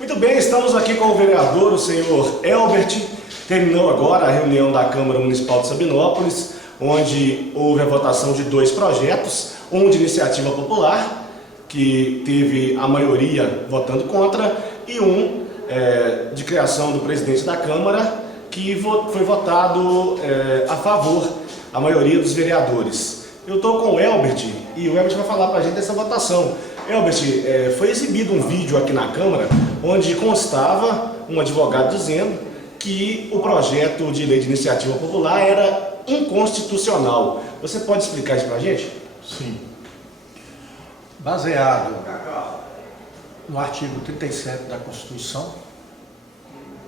Muito bem, estamos aqui com o vereador, o senhor Elbert. Terminou agora a reunião da Câmara Municipal de Sabinópolis, onde houve a votação de dois projetos, um de iniciativa popular, que teve a maioria votando contra, e um de criação do presidente da Câmara, que foi votado a favor, a maioria dos vereadores. Eu estou com o Elbert e o Elbert vai falar para a gente dessa votação. Elbert, foi exibido um vídeo aqui na Câmara onde constava um advogado dizendo que o projeto de lei de iniciativa popular era inconstitucional. Você pode explicar isso para a gente? Sim. Baseado no artigo 37 da Constituição,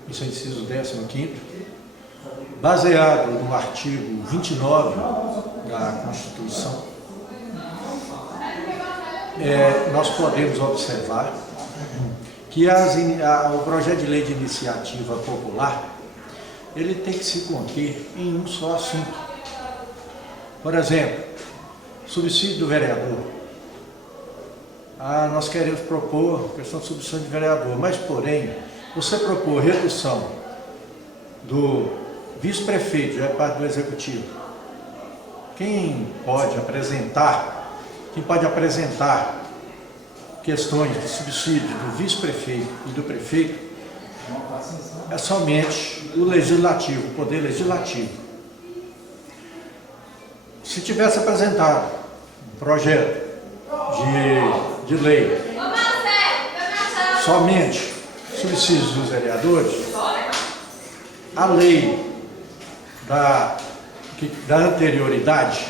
isso é inciso 15º, baseado no artigo 29 da Constituição, nós podemos observar que o projeto de lei de iniciativa popular, ele tem que se conter em um só assunto. Por exemplo, subsídio do vereador. Nós queremos propor questão de subsídio de vereador, mas porém, você propor redução do vice-prefeito, já é parte do executivo. Quem pode apresentar questões de subsídio do vice-prefeito e do prefeito é somente o legislativo, o poder legislativo. Se tivesse apresentado um projeto de lei somente subsídios dos vereadores, a lei da anterioridade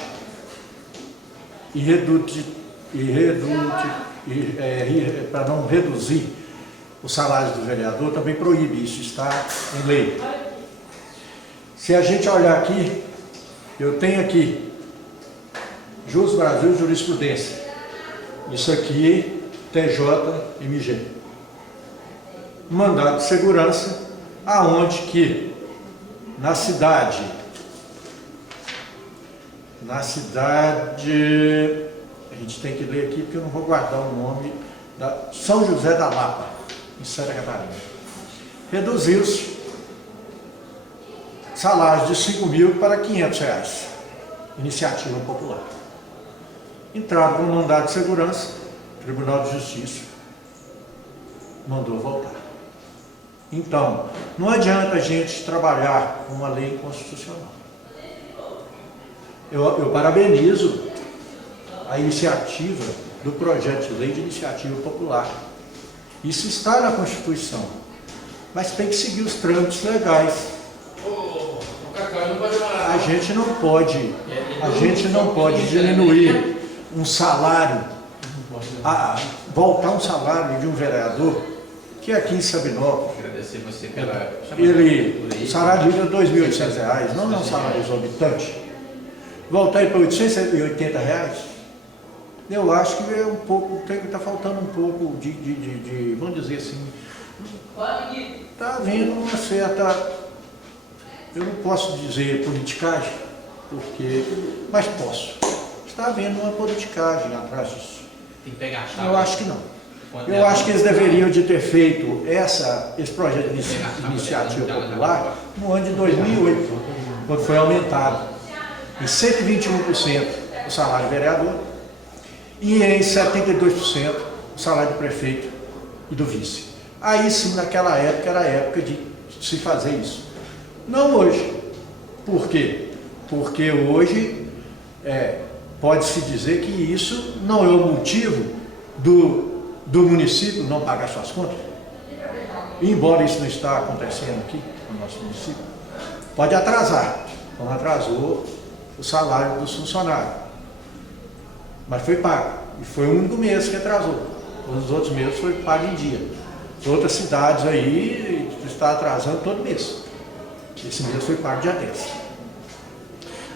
para não reduzir o salário do vereador, também proíbe isso, está em lei. Se a gente olhar aqui, eu tenho aqui Jus Brasil Jurisprudência, isso aqui TJMG, mandado de segurança, aonde que na cidade, a gente tem que ler aqui porque eu não vou guardar o nome, da São José da Lapa, em Santa Catarina, reduziu-se salários de 5.000 para R$500, iniciativa popular. Entraram com um mandado de segurança, Tribunal de Justiça mandou voltar. Então, não adianta a gente trabalhar com uma lei inconstitucional. Eu parabenizo a iniciativa do projeto de lei de iniciativa popular. Isso está na Constituição, mas tem que seguir os trâmites legais. A gente não pode diminuir um salário, voltar um salário de um vereador, que aqui em Sabinópolis, o salário dele é R$2.800, não é um salário exorbitante. Voltar para R$880, eu acho que é um pouco, está faltando um pouco de, vamos dizer assim, está havendo uma certa, eu não posso dizer politicagem, mas posso. Está havendo uma politicagem atrás disso. Tem que pegar a chave. Eu acho que não. Eu acho que eles deveriam de ter feito esse projeto de iniciativa popular no ano de 2008, quando foi aumentado em 121% o salário do vereador e em 72% o salário do prefeito e do vice. Aí sim, naquela época, era a época de se fazer isso. Não hoje. Por quê? Porque hoje pode-se dizer que isso não é o motivo do município não pagar suas contas. Embora isso não está acontecendo aqui no nosso município, pode atrasar, como atrasou o salário dos funcionários. Mas foi pago. E foi o único mês que atrasou. Todos os outros meses foi pago em dia. Outras cidades aí está atrasando todo mês. Esse mês foi pago dia 10.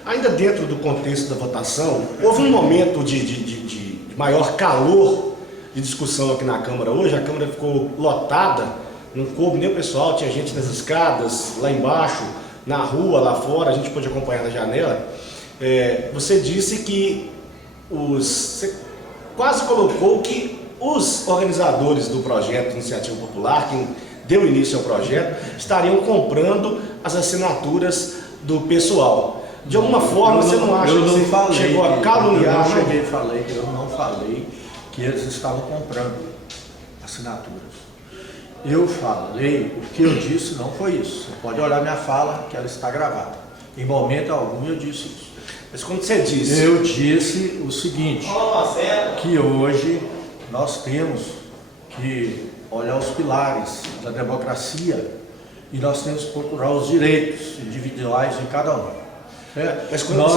Ainda dentro do contexto da votação, houve um momento de maior calor de discussão aqui na Câmara hoje. A Câmara ficou lotada, não coube nem o pessoal, tinha gente nas escadas, lá embaixo, na rua, lá fora, a gente pôde acompanhar na janela. Você disse que você quase colocou que os organizadores do projeto Iniciativa Popular, quem deu início ao projeto, estariam comprando as assinaturas do pessoal. De alguma forma, você não acha que você chegou a caluniar? Eu não falei que eles estavam comprando assinaturas. Eu falei, o que eu disse não foi isso. Você pode olhar minha fala, que ela está gravada. Em momento algum eu disse isso. Mas como você disse? Eu disse o seguinte, que hoje nós temos que olhar os pilares da democracia e nós temos que procurar os direitos individuais de cada um. Mas nós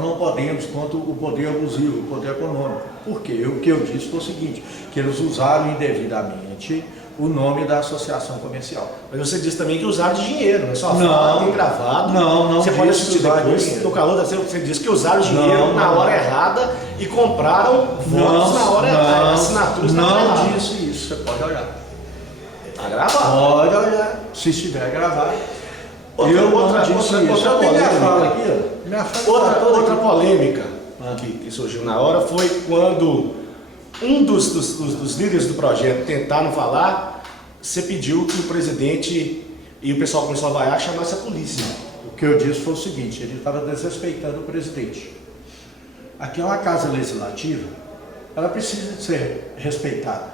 não podemos contra o poder abusivo, o poder econômico. Por quê? O que eu disse foi o seguinte, que eles usaram indevidamente o nome da associação comercial. Mas você disse também que usaram dinheiro, né? Só fala, tem gravado. Não. Você pode assistir depois, no calor da você disse que usaram dinheiro na hora errada e compraram votos na hora errada, assinaturas na hora errada. Não disse isso, você pode olhar. Está gravado. Pode olhar, se estiver gravado. Outra polêmica que surgiu na hora foi quando um dos líderes do projeto tentaram falar, você pediu que o presidente e o pessoal começou a vaiar, chamasse a polícia. O que eu disse foi o seguinte, ele estava desrespeitando o presidente. Aqui é uma casa legislativa, ela precisa de ser respeitada.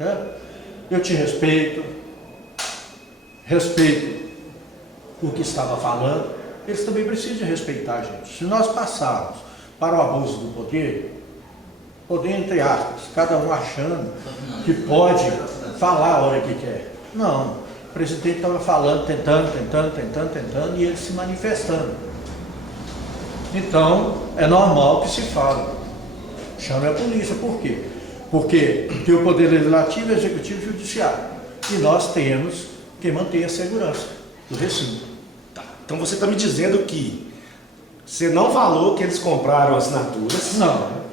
Né? Eu te respeito o que estava falando, eles também precisam de respeitar a gente. Se nós passarmos para o abuso do poder entre aspas, cada um achando que pode falar a hora que quer. Não, o presidente estava falando, tentando, e ele se manifestando. Então, é normal que se fale. Chame a polícia, por quê? Porque tem o poder legislativo, executivo e judiciário. E nós temos que manter a segurança do recinto. Tá. Então você está me dizendo que você não falou que eles compraram assinaturas. Não.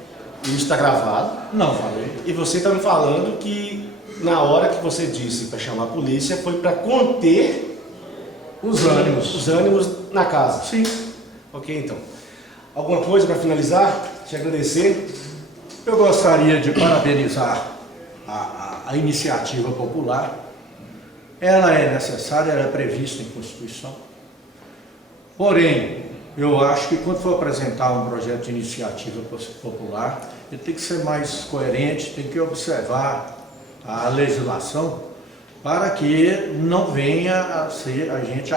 Isso está gravado. Não falei. E você está me falando que na hora que você disse para chamar a polícia foi para conter os ânimos na casa. Sim. Ok, então. Alguma coisa para finalizar? Te agradecer. Eu gostaria de parabenizar a iniciativa popular. Ela é necessária, ela é prevista em Constituição. Porém, eu acho que quando for apresentar um projeto de iniciativa popular, ele tem que ser mais coerente, tem que observar a legislação para que não venha a ser a gente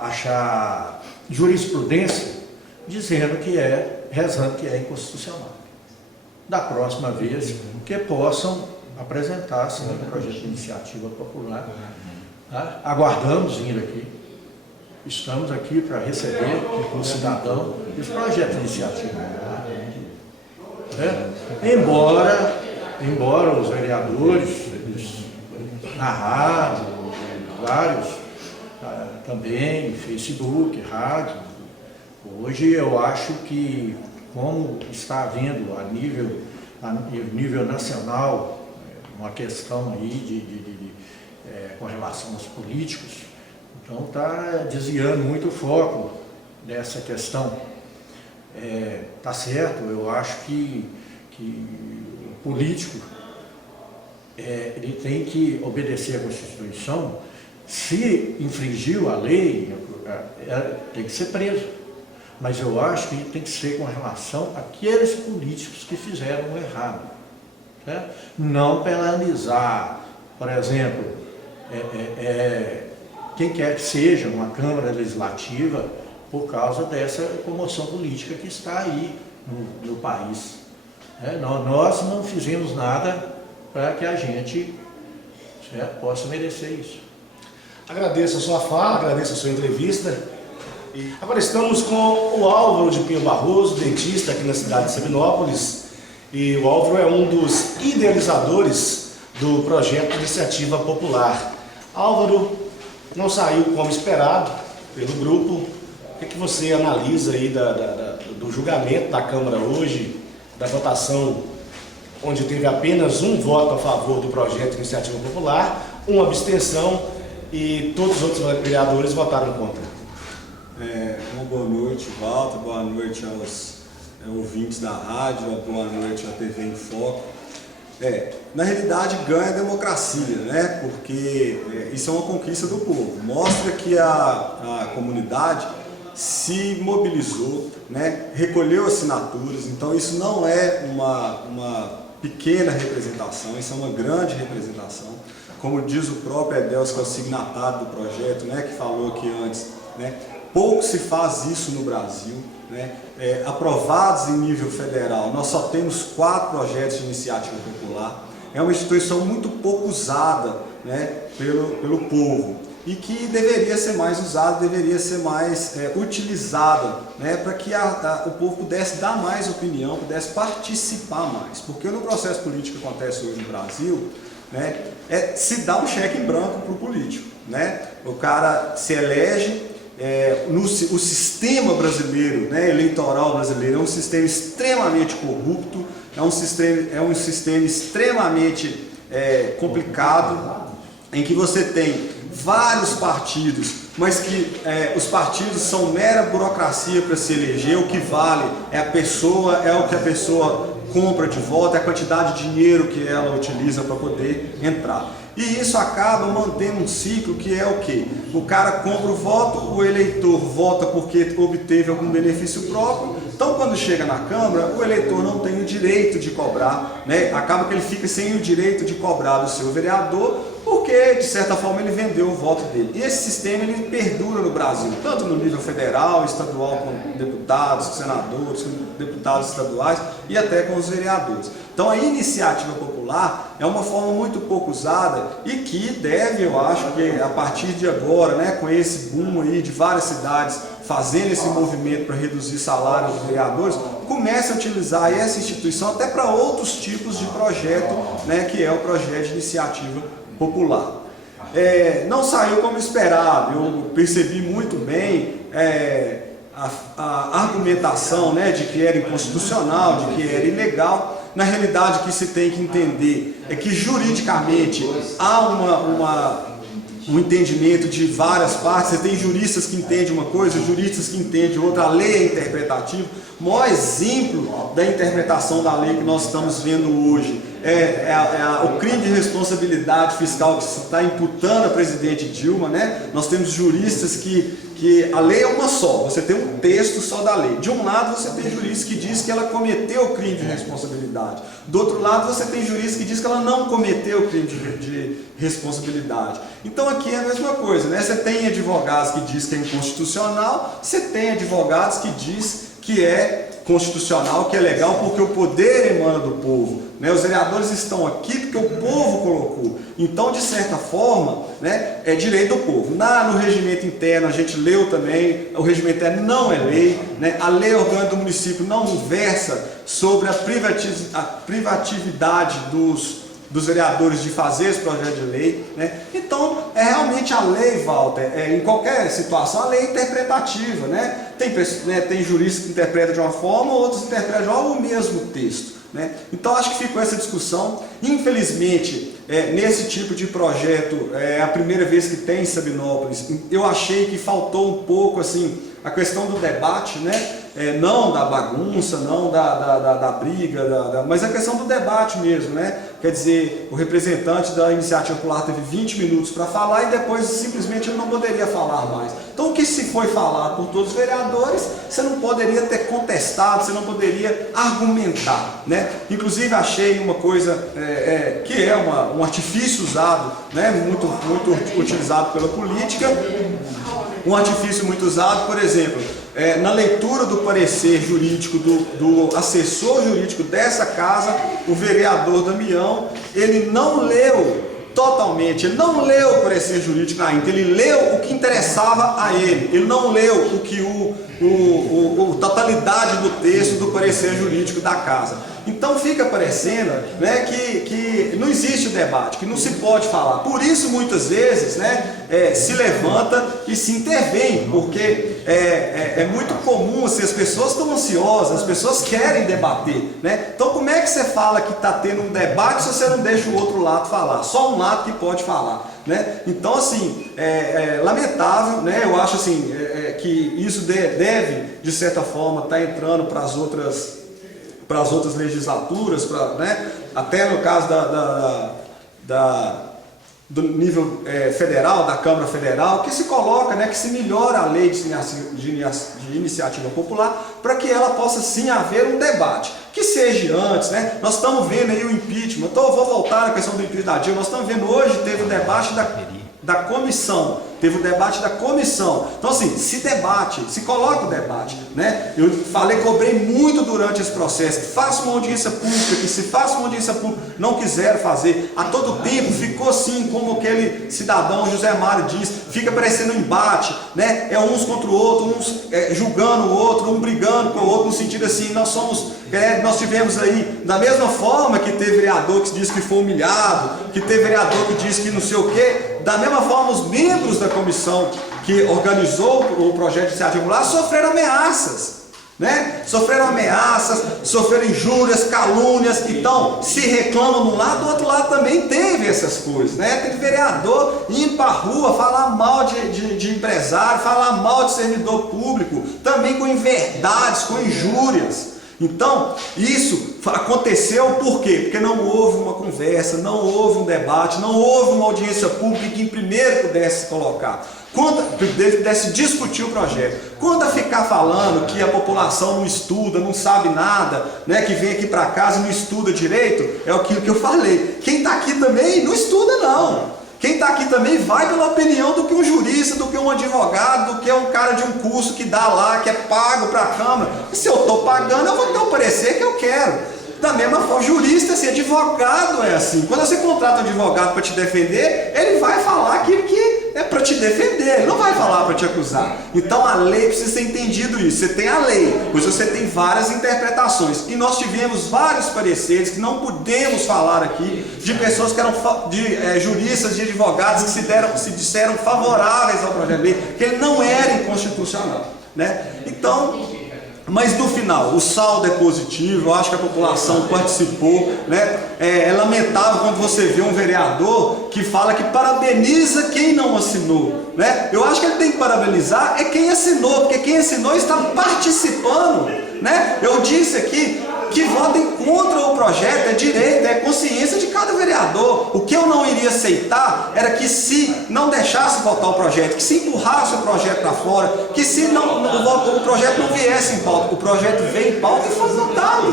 achar jurisprudência dizendo que rezando que é inconstitucional. Da próxima vez, que possam apresentar sim, um projeto de iniciativa popular. Tá? Aguardamos vir aqui. Estamos aqui para receber o cidadão esse projeto de iniciativa. Embora os vereadores, na rádio, vários, também, Facebook, rádio, hoje eu acho que, como está havendo a nível nacional, uma questão aí com relação aos políticos, então está desviando muito o foco dessa questão. Tá certo, eu acho que o político ele tem que obedecer à Constituição. Se infringiu a lei, tem que ser preso. Mas eu acho que tem que ser com relação àqueles políticos que fizeram o errado. Certo? Não penalizar, por exemplo, quem quer que seja uma Câmara Legislativa por causa dessa comoção política que está aí no país. Nós não fizemos nada para que a gente possa merecer isso. Agradeço a sua fala, agradeço a sua entrevista. Agora estamos com o Álvaro de Pinho Barroso, dentista aqui na cidade de Sabinópolis. E o Álvaro é um dos idealizadores do projeto Iniciativa Popular. Álvaro, não saiu como esperado pelo grupo. O que você analisa aí do julgamento da Câmara hoje, da votação, onde teve apenas um voto a favor do projeto Iniciativa Popular, uma abstenção e todos os outros vereadores votaram contra? Uma boa noite, Walter, boa noite aos ouvintes da rádio, boa noite à TV em Foco. Na realidade ganha a democracia, né? Porque isso é uma conquista do povo, mostra que a comunidade se mobilizou, né? Recolheu assinaturas, então isso não é uma pequena representação, isso é uma grande representação. Como diz o próprio Edelcio, que é o signatário do projeto, né? Que falou aqui antes, né? Pouco se faz isso no Brasil, né? Aprovados em nível federal, nós só temos 4 projetos de iniciativa popular. É uma instituição muito pouco usada, né, pelo povo e que deveria ser mais usada, deveria ser mais utilizada, né, para que o povo pudesse dar mais opinião, pudesse participar mais. Porque no processo político que acontece hoje no Brasil, né, se dá um cheque em branco para o político, né? O cara se elege. O sistema brasileiro, né, eleitoral brasileiro, é um sistema extremamente corrupto, é um sistema extremamente complicado, em que você tem vários partidos, mas que os partidos são mera burocracia para se eleger. O que vale é o que a pessoa compra de voto, é a quantidade de dinheiro que ela utiliza para poder entrar. E isso acaba mantendo um ciclo que é o quê? O cara compra o voto, o eleitor vota porque obteve algum benefício próprio. Então, quando chega na Câmara, o eleitor não tem o direito de cobrar, né? Acaba que ele fica sem o direito de cobrar do seu vereador, porque, de certa forma, ele vendeu o voto dele. E esse sistema ele perdura no Brasil, tanto no nível federal, estadual, com deputados, com senadores, com deputados estaduais e até com os vereadores. Então, a iniciativa popular é uma forma muito pouco usada e que deve, eu acho, que a partir de agora, né, com esse boom aí de várias cidades fazendo esse movimento para reduzir salários dos vereadores, comece a utilizar essa instituição até para outros tipos de projeto, né, que é o projeto de iniciativa popular. Não saiu como esperado, eu percebi muito bem a argumentação, né, de que era inconstitucional, de que era ilegal. Na realidade, o que se tem que entender é que juridicamente há um entendimento de várias partes. Você tem juristas que entendem uma coisa, juristas que entendem outra. A lei é interpretativa. O maior exemplo da interpretação da lei que nós estamos vendo hoje o crime de responsabilidade fiscal que se está imputando a presidente Dilma, né? Nós temos juristas que a lei é uma só, você tem um texto só da lei. De um lado você tem jurista que diz que ela cometeu o crime de responsabilidade. Do outro lado você tem jurista que diz que ela não cometeu o crime de responsabilidade. Então aqui é a mesma coisa, né? Você tem advogados que diz que é inconstitucional, você tem advogados que diz que é constitucional, que é legal, porque o poder emana do povo, né? Os vereadores estão aqui porque o povo colocou. Então, de certa forma, né, é direito do povo. No regimento interno, a gente leu também, o regimento interno não é lei, né? A lei orgânica do município não versa sobre a privatividade dos vereadores de fazer esse projeto de lei, né? Então, realmente a lei, Walter, em qualquer situação, a lei é interpretativa, né? Tem juristas que interpretam de uma forma, outros interpretam de o mesmo texto, né? Então, acho que ficou essa discussão. Infelizmente, nesse tipo de projeto, é a primeira vez que tem em Sabinópolis. Eu achei que faltou um pouco, assim, a questão do debate, né? Não da bagunça, não da briga, mas a questão do debate mesmo, né? Quer dizer, o representante da iniciativa popular teve 20 minutos para falar e depois simplesmente ele não poderia falar mais. Então o que se foi falado por todos os vereadores, você não poderia ter contestado, você não poderia argumentar, né? Inclusive achei uma coisa que é um artifício usado, né? muito utilizado pela política, um artifício muito usado, por exemplo, na leitura do parecer jurídico do assessor jurídico dessa casa, o vereador Damião, ele não leu totalmente, ele não leu o parecer jurídico na íntegra, ele leu o que interessava a ele não leu o que totalidade do texto do parecer jurídico da casa. Então fica parecendo, né, que não existe o debate, que não se pode falar. Por isso muitas vezes, né, se levanta e se intervém, porque é muito comum, assim, as pessoas estão ansiosas, as pessoas querem debater, né? Então como é que você fala que está tendo um debate se você não deixa o outro lado falar? Só um lado que pode falar, né? Então assim, lamentável, né? Eu acho assim, que isso deve, de certa forma, estar entrando para as outras legislaturas, né? Até no caso do nível federal, da Câmara Federal, que se coloca, né, que se melhora a lei de iniciativa popular para que ela possa sim haver um debate, que seja antes, né? Nós estamos vendo aí o impeachment, então eu vou voltar na questão do impeachment da Dilma, nós estamos vendo hoje, teve o debate da comissão, teve o debate da comissão, então assim, se debate, se coloca o debate, né? Eu cobrei muito durante esse processo, que faça uma audiência pública, que se faça uma audiência pública, não quiseram fazer, a todo tempo ficou assim, como aquele cidadão José Mário diz, fica parecendo um embate, né? É uns contra o outro, uns julgando o outro, um brigando com o outro, no sentido assim, nós tivemos aí, da mesma forma que teve vereador que disse que foi humilhado, que teve vereador que disse que não sei o quê, da mesma forma os membros da comissão que organizou o projeto de iniciativa popular sofreram ameaças, né? Sofreram ameaças, sofreram injúrias, calúnias, então se reclama de um lado, do outro lado também teve essas coisas, né? Teve vereador indo para a rua falar mal de empresário, falar mal de servidor público, também com inverdades, com injúrias. Então, isso aconteceu por quê? Porque não houve uma conversa, não houve um debate, não houve uma audiência pública que primeiro pudesse colocar, pudesse discutir o projeto. Quando a ficar falando que a população não estuda, não sabe nada, né, que vem aqui para casa e não estuda direito, é aquilo que eu falei. Quem está aqui também não estuda não. Quem está aqui também vai pela opinião do que um jurista, do que um advogado, do que um cara de um curso que dá lá, que é pago para a Câmara. E se eu estou pagando, eu vou ter o parecer que eu quero. Da mesma forma, jurista, assim, advogado é assim. Quando você contrata um advogado para te defender, ele vai falar aquilo que é para te defender, ele não vai falar para te acusar. Então a lei precisa ser entendido isso. Você tem a lei, pois você tem várias interpretações. E nós tivemos vários pareceres que não podemos falar aqui, de pessoas que eram juristas, de advogados que se disseram favoráveis ao projeto de lei, que ele não era inconstitucional, né? Então, mas no final, o saldo é positivo, eu acho que a população participou, né? É lamentável quando você vê um vereador que fala que parabeniza quem não assinou, né? Eu acho que ele tem que parabenizar quem assinou, porque quem assinou está participando, né? Eu disse aqui que votem contra o projeto é direito, é consciência de cada vereador. O que eu não iria aceitar era que se não deixasse votar o projeto, que se empurrasse o projeto para fora, que se o projeto não viesse em pauta, o projeto veio em pauta e foi votado.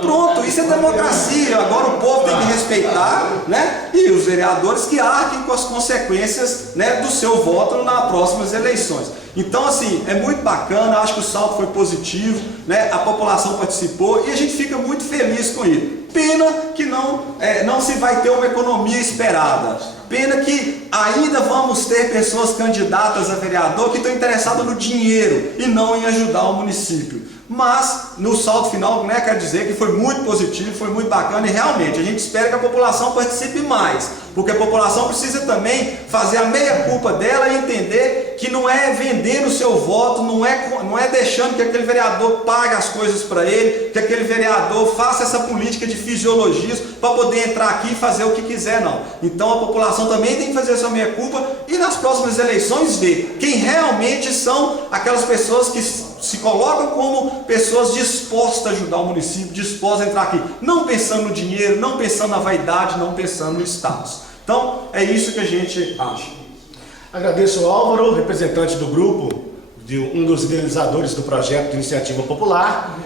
Pronto, isso é democracia. Agora o povo tem que respeitar, né? E os vereadores que arquem com as consequências, né, do seu voto nas próximas eleições. Então, assim, é muito bacana, acho que o saldo foi positivo, né? A população participou e a gente fica muito feliz com isso. Pena que não se vai ter uma economia esperada. Pena que ainda vamos ter pessoas candidatas a vereador que estão interessadas no dinheiro e não em ajudar o município. Mas, no saldo final, né, quero dizer que foi muito positivo, foi muito bacana e realmente a gente espera que a população participe mais, porque a população precisa também fazer a meia-culpa dela e entender que não é vendendo o seu voto, não é deixando que aquele vereador pague as coisas para ele, que aquele vereador faça essa política de fisiologismo para poder entrar aqui e fazer o que quiser, não. Então a população também tem que fazer essa meia-culpa e nas próximas eleições ver quem realmente são aquelas pessoas que se colocam como pessoas dispostas a ajudar o município, dispostas a entrar aqui, não pensando no dinheiro, não pensando na vaidade, não pensando no status. Então, é isso que a gente acha. Agradeço ao Álvaro, representante do grupo, um dos idealizadores do projeto de iniciativa popular.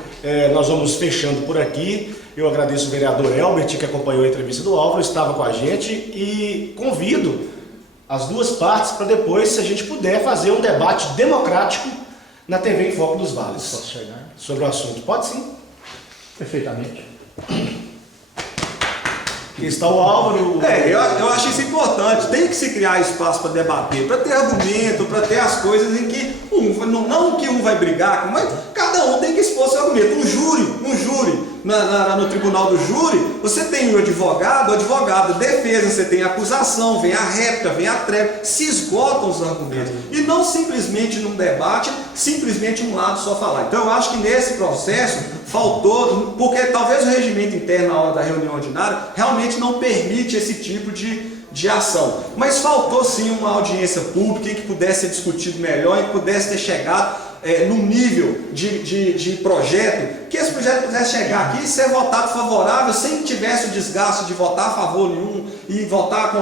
Nós vamos fechando por aqui. Eu agradeço o vereador Elbert, que acompanhou a entrevista do Álvaro, estava com a gente, e convido as duas partes para depois, se a gente puder, fazer um debate democrático na TV em Foco dos Vales. Posso chegar? Sobre o assunto. Pode sim. Perfeitamente. Aqui está o Álvaro. Eu acho isso importante. Tem que se criar espaço para debater, para ter argumento, para ter as coisas em que não que um vai brigar, mas cada um tem que expor seu argumento. Um júri no tribunal do júri, você tem o advogado, defesa, você tem a acusação, vem a réplica, vem a tréplica, se esgotam os argumentos. E não simplesmente num debate, simplesmente um lado só falar. Então eu acho que nesse processo faltou, porque talvez o regimento interno na hora da reunião ordinária realmente não permite esse tipo de ação. Mas faltou sim uma audiência pública em que pudesse ser discutido melhor, em que pudesse ter chegado num nível de projeto, que esse projeto pudesse chegar aqui e ser votado favorável sem que tivesse o desgaste de votar a favor nenhum e votar contra